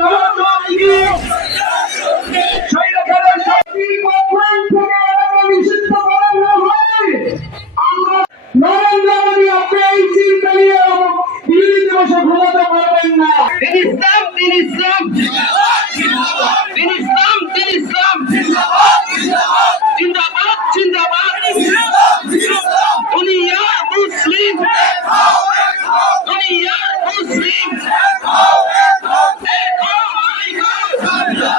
我愿意。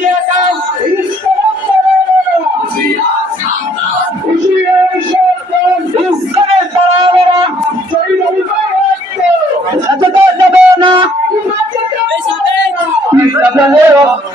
Grazie a Dio!